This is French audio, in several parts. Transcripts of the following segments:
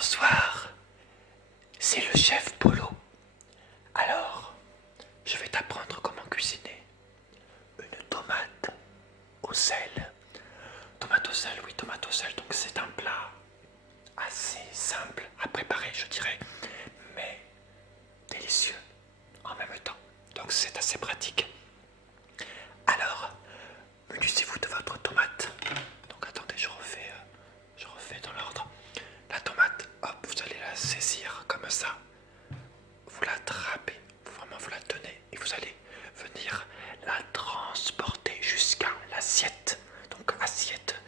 Bonsoir, c'est le chef Polo. Alors, je vais t'apprendre comment cuisiner une tomate au sel. Tomate au sel, oui, tomate au sel. Donc c'est un plat assez simple à préparer, je dirais, mais délicieux en même temps. Donc c'est assez pratique. Alors, munissez-vous de votre tomate. Donc attendez, je refais dans l'ordre. La tomate, hop, vous allez la saisir comme ça. Vous l'attrapez, vraiment vous la tenez et vous allez venir la transporter jusqu'à l'assiette. Donc assiette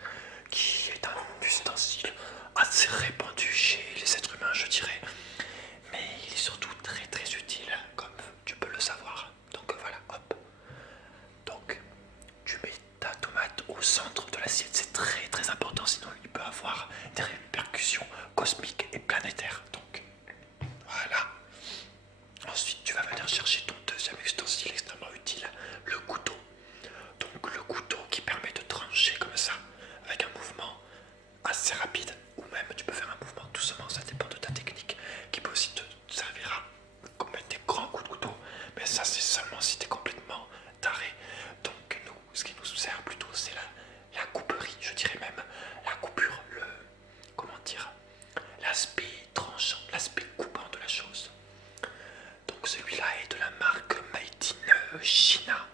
qui est un ustensile assez répandu chez les êtres humains, je dirais. Mais il est surtout très très utile, comme tu peux le savoir. Donc voilà, hop. Donc tu mets ta tomate au centre de l'assiette, c'est très très important, sinon il peut avoir des répercussions cosmiques et planétaires. Donc voilà. Ensuite tu vas venir chercher ton deuxième ustensile extrêmement utile, le couteau. Donc le couteau qui permet de trancher comme ça, avec un mouvement assez rapide, ou même tu peux faire un mouvement doucement, ça dépend de ta technique, qui peut aussi te servir à mettre des grands coups de couteau, mais ça c'est seulement si tu es complètement taré. Donc nous, ce qui nous sert plutôt c'est la couperie, je dirais même la coupure, comment dire, l'aspect tranchant, l'aspect coupant de la chose. Donc celui-là est de la marque Made in China,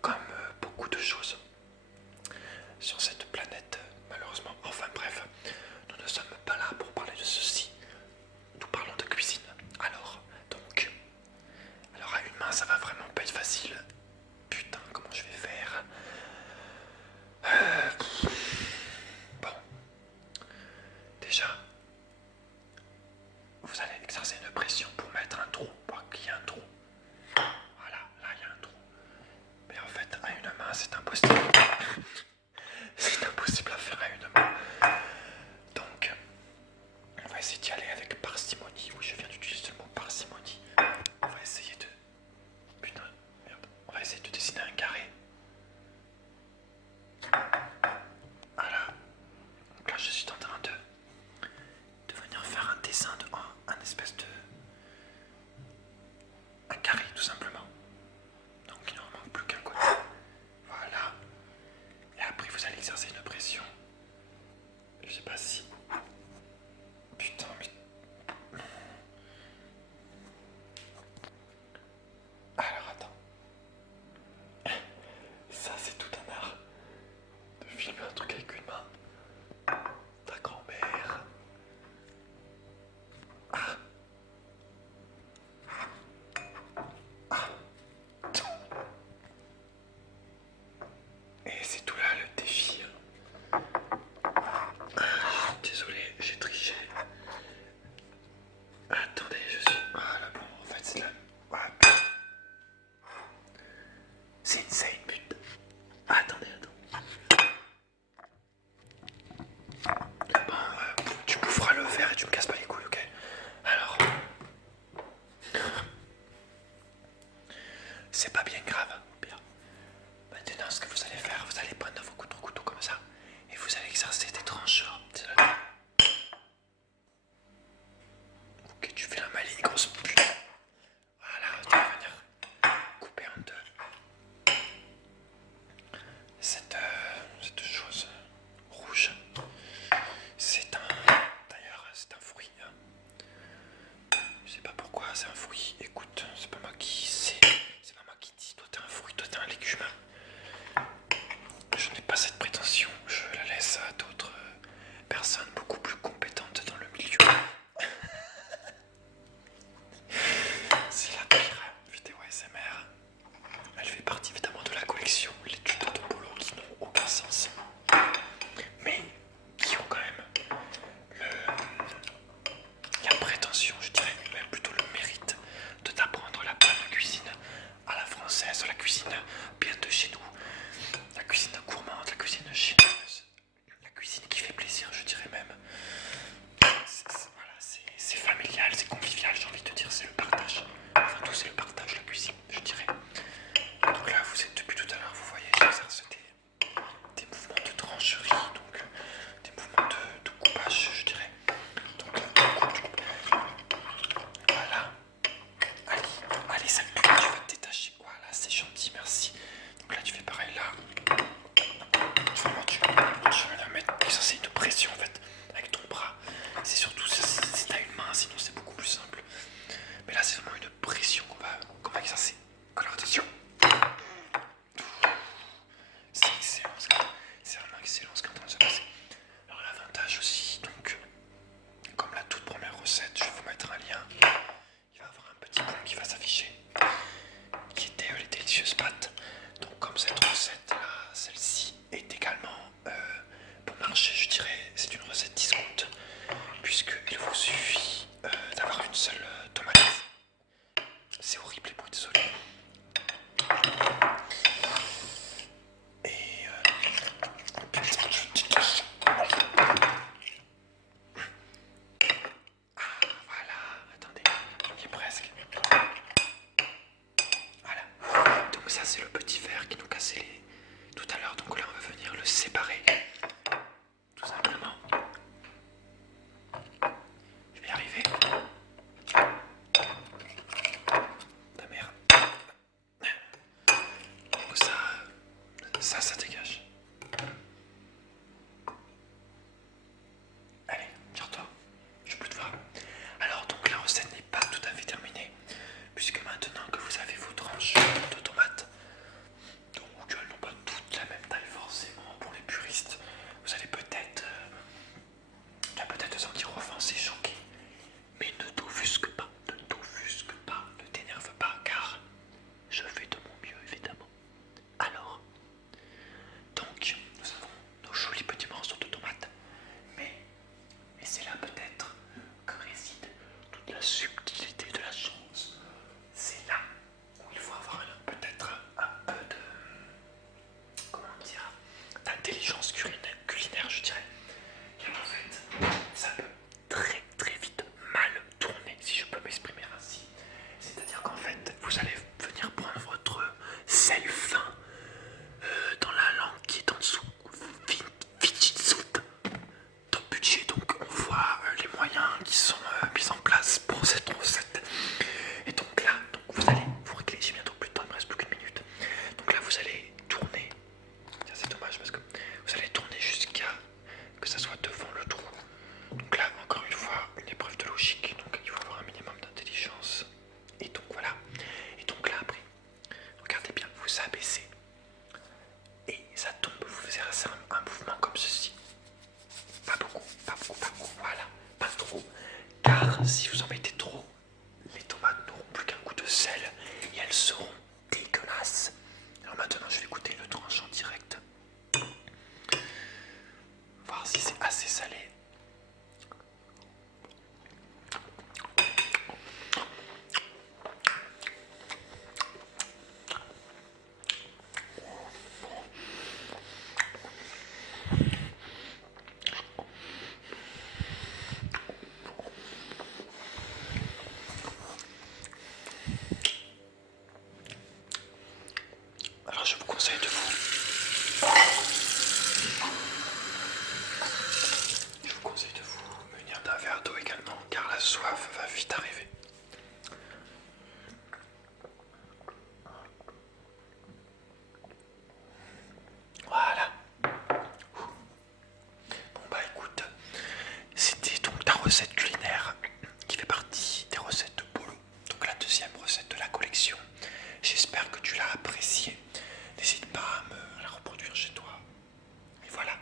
comme beaucoup de choses sur cette planète, malheureusement. Enfin bref, nous ne sommes pas là pour parler de ceci. Nous parlons de cuisine. Alors à une main, ça va vraiment pas être facile. Putain, comment je vais faire? Bon, déjà, vous allez exercer une pression pour mettre un trou, pour qu'il y ait un trou. Voilà, là il y a un trou. Mais en fait, à une main, c'est impossible. C'est impossible à faire à une main. Donc, on va essayer d'y aller avec parcimonie. Oui, je viens d'utiliser le mot parcimonie. On va essayer de... Putain, merde. On va essayer de dessiner un carré. Voilà. Donc là, je suis en train de venir faire un dessin de un espèce de... un carré, tout simplement. Donc, il ne manque plus qu'un côté. Voilà. Et après, vous allez exercer une pression. Je sais pas si... Putain, mais... Alors, attends. Ça, c'est tout un art. De filmer un truc avec une main. Ta grand-mère. Ah. Ah. Et c'est tout là le défi. Désolé, j'ai triché. Attendez, je suis... Voilà, bon, en fait, c'est là. Voilà. C'est insane, putain. Attendez. Bon, tu boufferas le verre et tu me casses pas les couilles, ok? Alors... C'est pas bien grave, au pire. Maintenant, ce que vous allez faire, vous allez prendre vos couteaux comme ça, et vous allez exercer des trancheurs. Ok, tu fais la maligne, grosse pute. Voilà, tu vas venir couper en deux cette chose rouge. C'est un... D'ailleurs, c'est un fruit. Je sais pas pourquoi c'est un fruit. Écoute, c'est pas moi qui sais. C'est pas moi qui dis. Toi t'es un fruit, toi t'es un légume. Je n'ai pas cette prétention. Je la laisse à d'autres personnes beaucoup plus compétentes dans le milieu. C'est la pire vidéo ASMR. Elle fait partie évidemment de la collection Les tutos de Polo qui n'ont aucun sens, mais qui ont quand même la prétention, je dirais même plutôt le mérite de t'apprendre la bonne cuisine à la française, la cuisine bien de chez nous, la cuisine gourmande, la cuisine chinoise, la cuisine qui fait plaisir, je dirais même. c'est choqué. Mais ne t'offusque pas, ne t'énerve pas, car je fais de mon mieux, évidemment. Alors, donc, nous avons nos jolis petits morceaux de tomates, mais c'est là peut-être que réside toute la subtilité de la chose. C'est là où il faut avoir peut-être un peu de, comment dire, d'intelligence culinaire, je dirais. Et en fait, ça peut très très vite mal tourner, si je peux m'exprimer ainsi. C'est-à-dire qu'en fait, vous allez venir prendre votre sel fin dans la langue qui est en dessous, Vijitsout, dans le budget. Donc on voit les moyens qui sont mis en place pour cette recette. Et donc là, vous allez vous régler, j'ai bientôt plus de temps, il me reste plus qu'une minute. Donc là vous allez tourner, c'est dommage parce que vous allez tourner jusqu'à que ça soit devant le trou. Donc là, encore une fois, une épreuve de logique, donc il faut avoir un minimum d'intelligence. Et donc voilà, et donc là après, regardez bien, vous abaissez, et ça tombe, vous faites un mouvement comme ceci. Pas beaucoup, voilà, pas trop, car si vous en mettez trop, les tomates n'auront plus qu'un goût de sel, et elles seront dégueulasses. Alors maintenant, je vais goûter le tranche en direct, voir si c'est assez salé. Alors je vous conseille de vous munir d'un verre d'eau également, car la soif va vite arriver. Voilà. Bon bah écoute, c'était donc ta recette culinaire qui fait partie des recettes de Polo. Donc la deuxième recette de la collection. J'espère que tu l'as appréciée. N'hésite pas à la reproduire chez toi. Et voilà,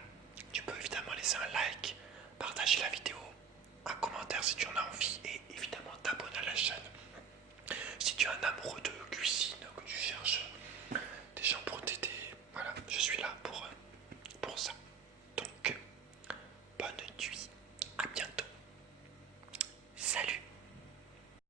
tu peux évidemment laisser un like, partager la vidéo, un commentaire si tu en as envie et évidemment t'abonner à la chaîne. Si tu es un amoureux de